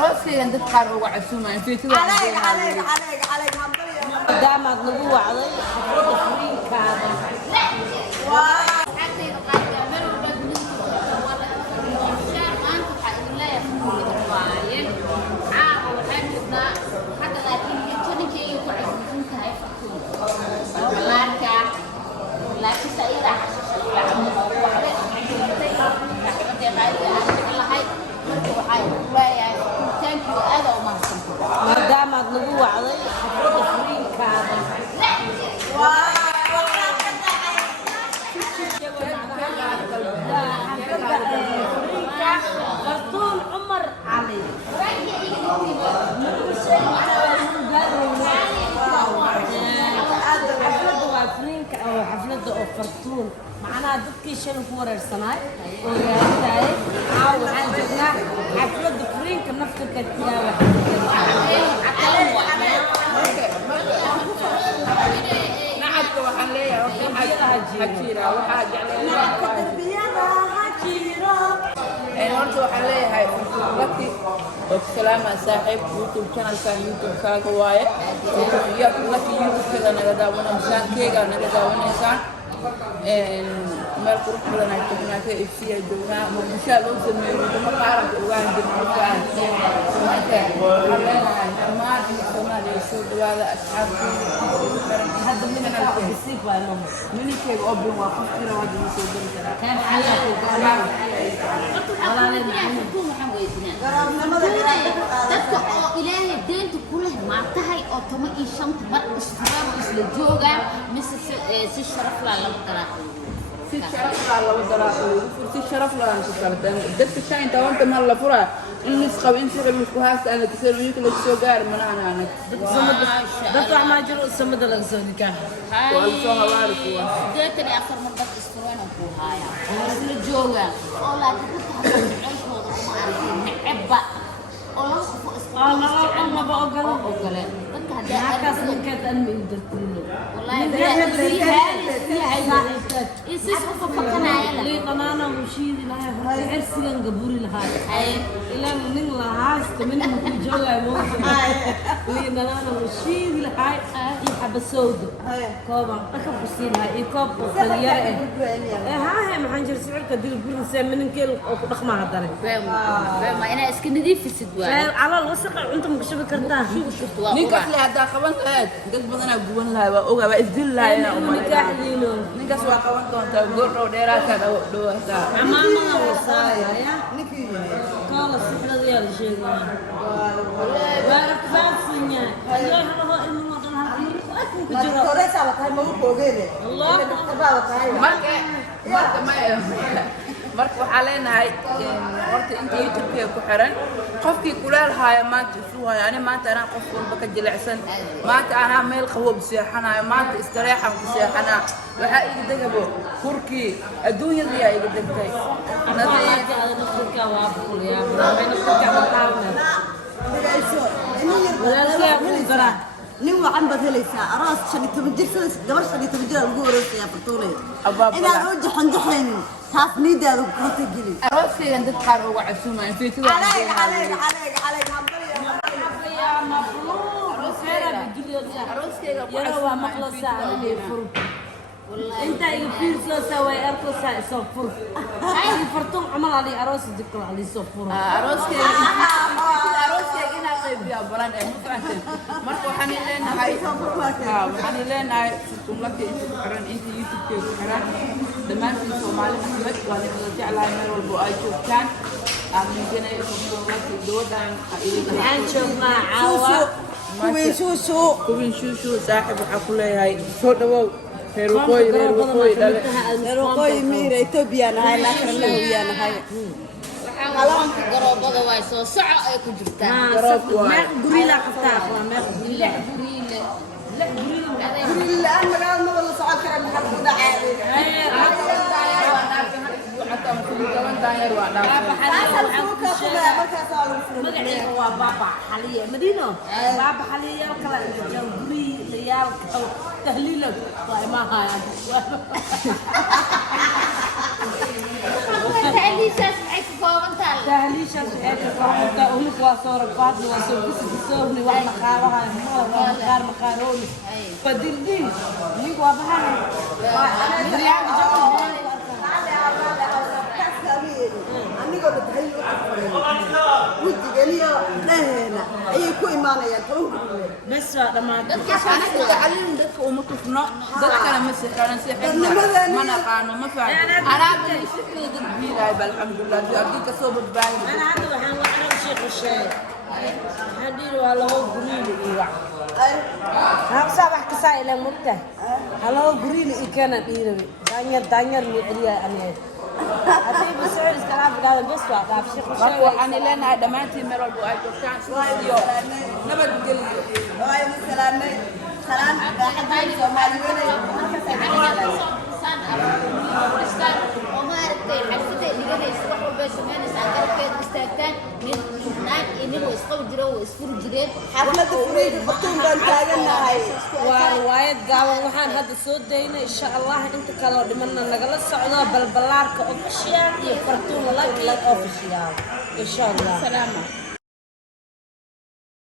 راسي عند الحر وعسومة في كذا عليك دامت نبوة علي تفرين كذا laakiin sayida maadaama aad nagu wacday xafladda furiinkaada fartuun cumar cali xafladda oo fartuun macnaha dadkii shalay ku wareersanaay oo raadinayay waxaan joognaa xafladda furiinka naftirka tiyaaba نعبك وحن ليا حكيرة وحاجة horta waxaan leeyahay laki salaama saaxiib youtube channelkan youtube kaaga waaye laki youtube-kada naga daawanaysaan keega naga daawanaysaan meel qurux badan ay joognaa ka ifsiya joognaa muqdishaa loo sameeyo wadamo qaaranka ugaan jirnaan waxaan leenahay dhammaan soomaaliya soo dhawaada asxaabteyda hadda minikeyga oo bin waa qof jira hadda ma soo geli karaa dadka oo ilaahay deenta ku leh maatahay oo 15 mar isla joogaan mise si sharaf la lagu daraa si sharaf la ku kartaan dadka shaynta wanta ma la furaa in isqab in sirri isku haasta ana kasoo yimid la soo gaar manana anag dad wax ma jiro samada laga soo dikaa wal soo hawaar kuwa deetani afar mar dad isku weyn ku haya isla joogaan oo laakiin dadka xilkooda ma arkin necba oo la soo isku ma ogole dadka hadaa markaas ninkeed aan ma indartino إيش فكنا يلا لي قنانا وشيد لها عرسين قبوري لها إلا من لها استمن من جوا موسم لي قنانا وشيد لها يحب السود كوبا أكب بسين هاي كوب خليها ها ما حنجر سعر كدير بقول نسمع من كيل رقم هذا فما أنا إسكندرية في السدوان على الوسق أنتم مكشف كرتاه ninkas le hadaa qaban lahayd dad badan aa guban lahaa waa ogaa waa isdil lahaa ninkas waa qaban doontaa goordhow dheeraadka dhawaataa amaamada wasaaya ninkii kala sixrada yaa sheegay waa rafaadsanya ayaa habo ilmo dhan halkii ku jiro toresa waxay ma u boogeen Allah marka waxaa leenahay horta inta youtube-ka ku xiran qofkii kuleel haaya maanta isu haya ani maanta anaa qof walba ka jilicsan maanta anaa meel qaboob seexanayo maanta istareexan ku seexanaa waxaa iga degabo kurkii adduunyada yaa iga degtay nin wacan baad helaysaa aroos 15 jir gabar 15 jir lagu wareegaya fartuulay inaad u jaxanjaxaynin taas niidaada ku tageli arooskayga عند الحر وعسومة في كذا عليك يا مبروك arooskayga يا waa maqlaysaa adiga fur انت يفير سوى اركو صفر هاي فرتم عمل علي اروس ذكر علي صفر arooskayga inaa qaybiyaa balan ee ma fahanteen marka waxaan leenahay fartuumlaka inta ku xiran inta youtube-ka ku xiran dhammaantiin Soomaali Axmed waa la jeclahay meel walba ay joogtaan aaminsanay fartuumlaka doodan waxaan joognaa caawa kuwii shushu saaxiib waxaa ku leeyahay soo dhawow reer waqooyi miira Ethiopia nahay laakiin la hubiyana hay xalanka garoobada way soo soco ay ku jirtaan meeq guri la qabtaa waa meeq guri la لا magaalada ma wada socon kara maxaa ku dhacay magaceeda waa baaba xaliye madiino baaba xaliye kala joogo guri layaal tahliilo waa ma hayaan تعالي شاف كومنتال تهليش أشياء كومنتا ونك وصور بعض وصور بس بسوني وأنا خارها مقار مقاروني فدلني نيجوا بحنا anigoo la tahay wajigeliyo dhahena ayay ku imaanayaan toban بس لما aniga tacliim dadka uma tufno dadkana ma sixran sixirna ma naqaano ma fahmo anaaba sixirka dad biilay bal alxamdulillah haddii ka soo badbaadi أنا عندي وحنا وأنا وشيخ الشاي هدير والله هو قريب إيوه هم صباح كسائل إلى مكة هلا هو قريب إيكانا إيربي دانير ميعريا أمين هذي بسعر استلاب هذا بس واقع في شيخ الشاي waxaan ileenahay dhammaantiin meel walba ay joogtaan iyo nabad geliyo waayo masalaanay salaan baaxadda Soomaaliyeed ومارتي حفتي اللي جاي يسوق وبسمين ساعات كده استاكان نحن إنه يسقط جرو ويسفر جرين xaflada furiid batuun baan taaganahay ورواية قاوة وحان هذا الصوت دينا إن شاء الله أنت كلو دمنا نقل السعودة بالبلار كأوفيشيال يفرطون لايك أوفيشيال إن شاء الله salaama